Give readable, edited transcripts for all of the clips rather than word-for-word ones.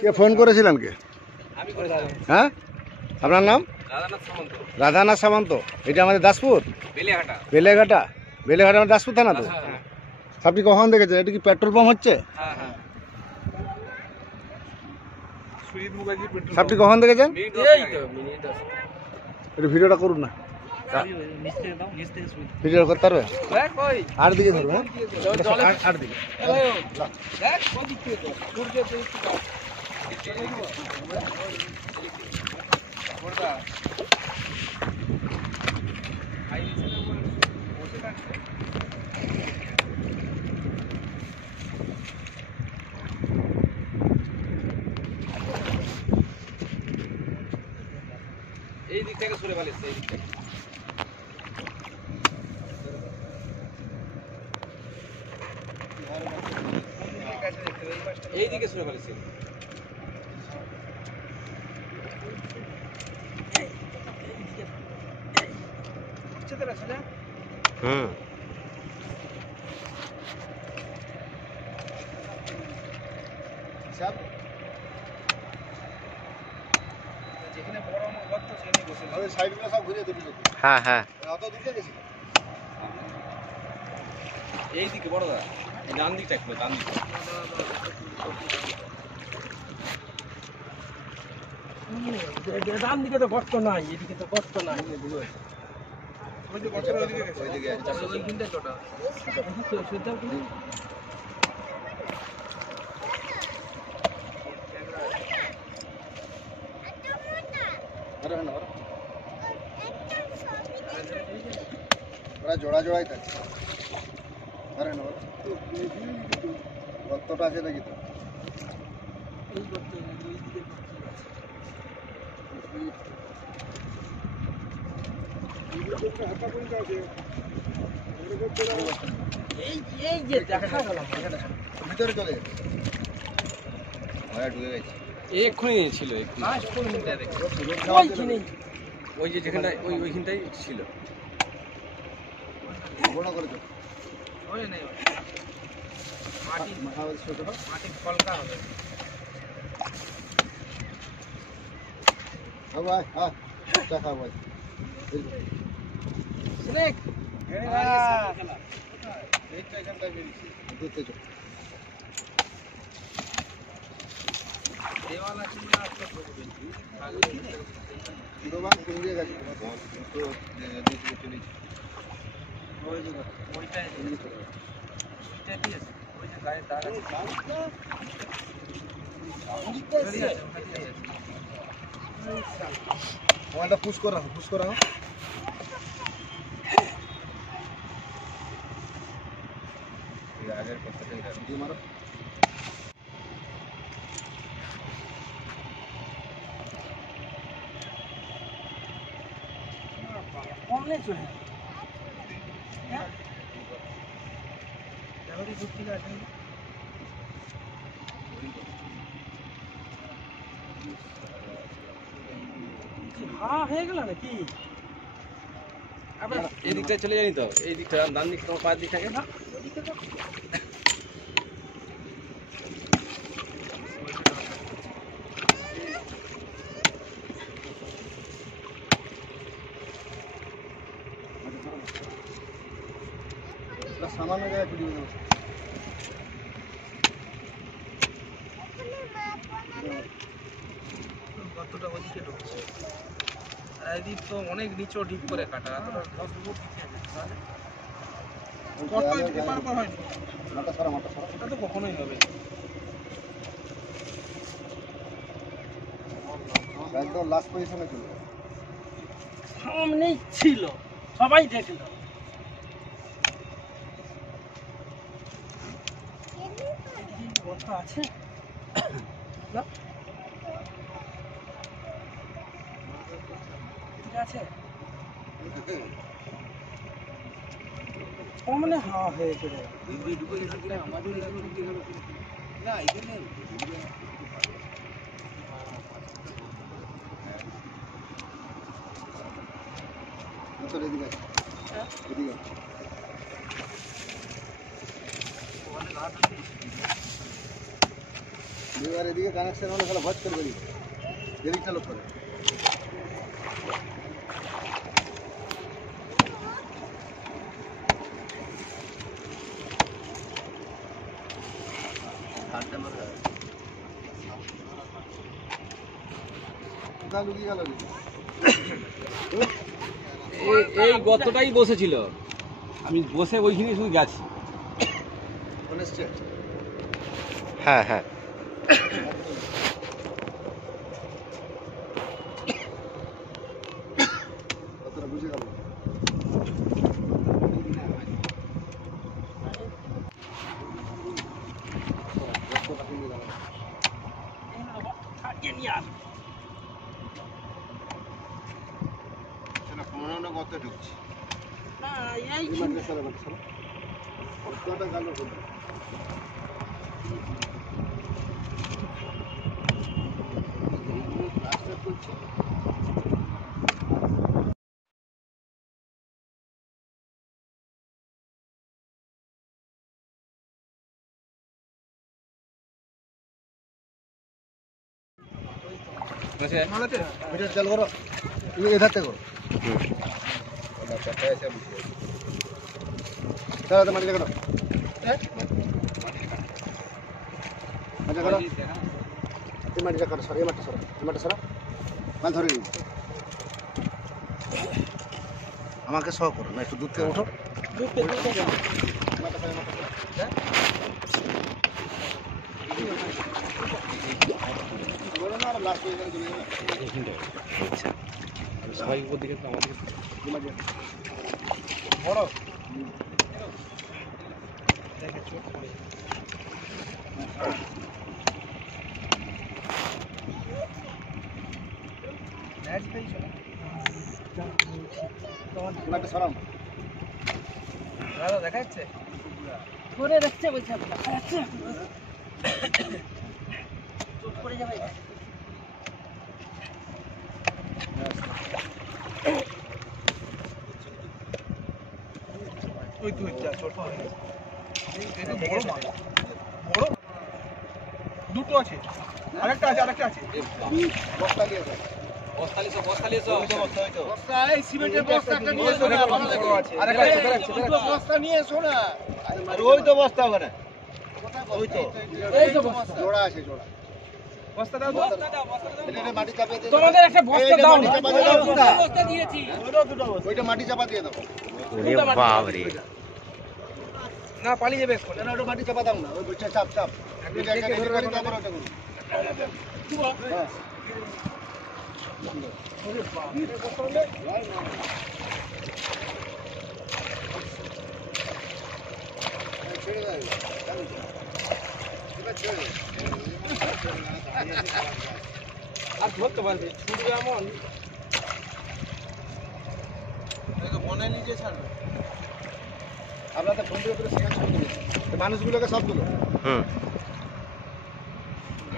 কে phone করেছিলেন কে? হ্যাঁ, আপনার নাম? রাধানাথ সামন্ত। এটা আমাদের দাসপুর বেলেঘাটা আমাদের দাসপুর থানা তো। আপনি কখন দেখেছেন? এটা কি পেট্রোল পাম্প হচ্ছে? আপনি কখন দেখেছেন? একটু ভিডিওটা করুন না, ভিডিও করতে পারবে? আর দিকে ধরবে, আর দিকে এই দিক থেকে সরে পালিয়েছে, এই দিকে সরে পালিয়েছে। হ্যাঁ হ্যাঁ, এই দিকে বড় দা, ডান দিকটা একটু, ডান দিকে। ডান দিকে তো গর্ত নাই, এদিকে তো গর্ত নাই। জোড়া জোড়াই থাকে। গর্তটা আছে দেখি তো। ভিতরে চলে গেছে, ঢুকে গেছে। এক্ষুনি ছিল, ওই যে যেখানটায়, ওইখানটাই ছিল। বড় করে তো মাটি ফলকা হবে। ভাই, হ্যাঁ দেখা ভাই। মোবাইলটা পুশ করে রাখো, পুশ করে রাখো। আগের কথাটা দিয়ে মারো। কমলে চলে হয়ে গেল নাকি? এই দিকটায় চলে যায়নি তো, এই দিকটা ডান দিক, তোমার পায়ের দিক থাকে না। সামান্য জায়গায় ভিডিও গর্তটা ওদিকে ঢুকছে, এদিক তো অনেক নিচু ডিপ করে কাটা। ওটা তো কখনোই হবে। একদম লাস্ট পজিশনে ছিল, সামনেই ছিল, সবাই দেখলো। গর্ত আছে না? আছে মানে হাওয়া হয়ে চলে না এখানে এবার এদিকে কানেকশন হলে ভালো ভজ করে বেরিয়ে এদিকটা লোক করে লুকিয়ে গেল এই গর্তটাই বসেছিল, আমি বসে ওইখানে শুধু গেছি। হ্যাঁ হ্যাঁ বুঝে গেল পুরোনো গর্তে ঢুকছি মিটার চালু করো এধার থেকে করো দাঁড়াতে মাটি দেখো মাটি করো এই মাটিটা করো সর এই মাটি সরো এই মাটি সরো মাল ধরে নিন আমাকে সহ করো না একটু দূর থেকে ওঠো আচ্ছা সবাই উপর দিকে আমাদের বড় সরাম দেখা যাচ্ছে করে রাখছে বলছে দেখা যাচ্ছে চোখ পড়ে যাবে ওই তুই যা ছোট এটা বড় মাছ বড় দুটো আছে আরেকটা আছে বস্তা দিয়ে দাও বস্তা নিয়েছো বস্তা এই সিমেন্টের বস্তাটা নিয়ে এসো না বড় আছে দুটো বস্তা নিয়ে এসো না আর ওই তো বস্তা ওখানে ওই তো এই তো বস্তা জোড়া আছে জোড়া বস্তা দাও এটা মাটি চাপিয়ে দিয়ে তোমাদের একটা বস্তা দাও না মাটি চাপা দিয়ে দাও বস্তা দিয়েছি ওইটা মাটি চাপা দিয়ে দাও না পালিয়ে যাবে এখন না ওটা মাটি চাপা দাও না ওই বচ্চা চাপ চাপ এটা একটা ধরে রাখো তারপর ওটা করুন হ্যাঁ ছেড়ে দাও এটা ছেড়ে আর ধরতে পারবে শুধু এমন মনে নিজে ছাড়বে আমরা তো ফোন করে সেখানে ছবি তুলেছি মানুষগুলোকে সব তুলো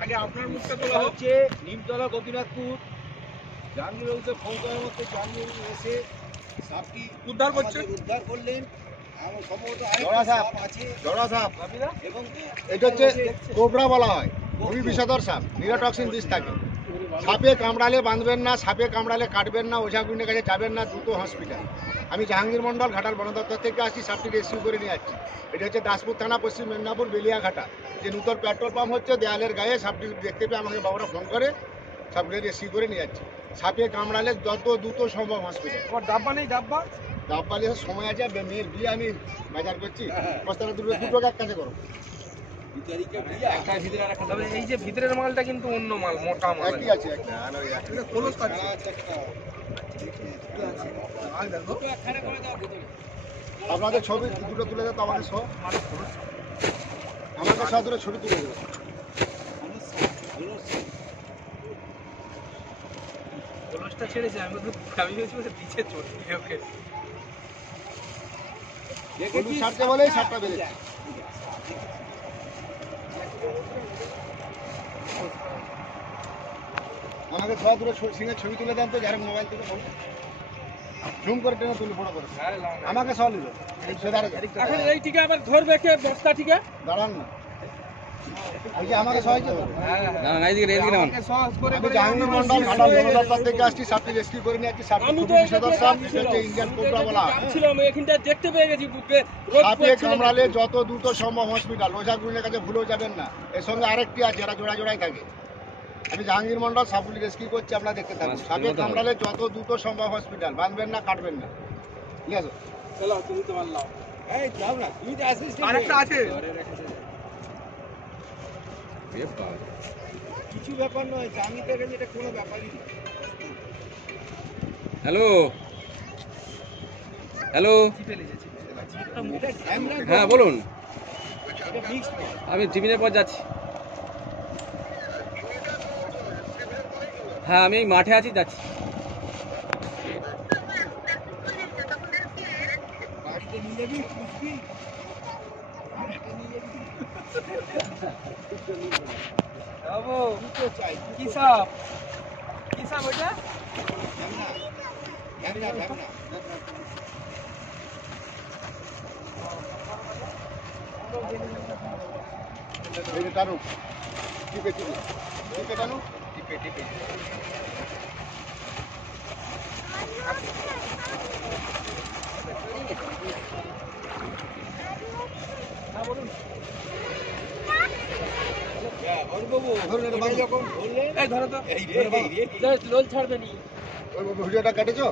আগে আপনার মুখটা তোলা হচ্ছে নিমতলা গোপীনাথপুর জাহাঙ্গীর হাউসে ফোন করার মধ্যে জাহাঙ্গীর এসে সাপটি উদ্ধার করলেন এবং সম্ভবত জোড়া সাপ আছে জোড়া সাপ এবং এটা হচ্ছে কোবরা বলা হয় খুবই বিষধর সাপ নিউরোটক্সিন বিষ থাকে সাপে কামড়ালে বাঁধবেন না সাপে কামড়ালে কাটবেন না ওঝাগুনের কাছে যাবেন না দ্রুত হসপিটাল আমি জাহাঙ্গীর মন্ডল ঘাটাল বন দপ্তর থেকে আসছি সাপটি রেস্কিউ করে নিয়ে যাচ্ছি এটা হচ্ছে দাসপুর থানা পশ্চিম মেদিনীপুর বেলিয়াঘাটা যে নূতন পেট্রোল পাম্প হচ্ছে দেয়ালের গায়ে সাপটি দেখতে পেয়ে আমাকে বাবারা ফোন করে সাপটি রেস্কিউ করে নিয়ে যাচ্ছি সাপে কামড়ালে যত দ্রুত সম্ভব হসপিটাল তোমার ডাব্বা নেই ডাব্বা ডাব্বালি সময় আছে মেয়ের বিয়ে আমি বাজার করছি বস্তাটা দুটো এক কাছে করো তবে এই যে ভিতরের মালটা কিন্তু অন্য মাল মোটা মাল একই আছে একটা এটা খোলস কাটছে আর দেখো আপনাদের ছবি দুটো তুলে দেবো আমাকে সব আমাকে সব দুটো ছবি তুলে দেবো খোলসটা ছেড়েছে আমি ভেবেছি বলছে পিছে চড়ছে ওকে হলুদ সারতে বলেই সারটা বেড়েছে আমাকে সব দুটো সিংহের ছবি তুলে দেন তো যারা মোবাইল থেকে ফোন জুম করে টেনে তুলে ফটো করে আমাকে সব নিল এখন এই টিকা আবার ধরবে কে বস্তা টিকা দাঁড়ান না এই যে আমাকে সাহায্য করুন। না না এইদিকে এইদিকে নামান। আমি জাহাঙ্গীর মন্ডল ঘাটাল বনদপ্তর থেকে আসছি, সাপটি রেস্কিউ করে নিয়ে আসছি। সাপটি আমি তো খুবই এটা বিষধর সাপ, দেখতে এটা হচ্ছে ইন্ডিয়ান কোবরা বলা হয়। ছিলাম এখানটা দেখতে পেয়ে গেছি বুকে রোদ সাপে পড়ছিল। কামড়ালে যত দ্রুত সম্ভব হসপিটাল, ওঝা গুলির কাছে ভুলেও যাবেন না। এর সঙ্গে আরেকটি আছে, এরা জোড়া জোড়াই থাকে। আমি জাহাঙ্গীর মন্ডল সাপগুলি রেস্কিউ করছি, আপনারা দেখতে থাকুন। সাপে কামড়ালে যত দ্রুত সম্ভব হসপিটাল, বাঁধবেন না, কাটবেন না। ঠিক আছে? চলো তুমি তো পারলাম। এই যাও না, তুমি তো আসিস আরেকটা আছে। এ বাবা। কিছু ব্যাপার নয়, জানি তো এটা কোনো ব্যাপারই না। হ্যালো হ্যালো, এটা ক্যামেরা হ্যাঁ বলুন। এটা মিক্স না। আমি টিফিনের পর যাচ্ছি। হ্যাঁ আমি এই মাঠে আছি, যাচ্ছি। বাড়িতে নিয়ে যাবি খুশকি বাড়িতে নিয়ে যাবি বাবু দুটো চাই কি সাপ? কি সাপ ওটা? ঢ্যাংনা ঢ্যাংনা এই যে টানুন, টিপে টিপে টিপে টানুন। টিপে টিপে বাবু ধরুন এটা বাঁধুন। যখন ধরলেন এই ধরো তো। এই রে এই রে জাস্ট লোল ছাড়বে নি। ওই ভিডিওটা কেটেছো?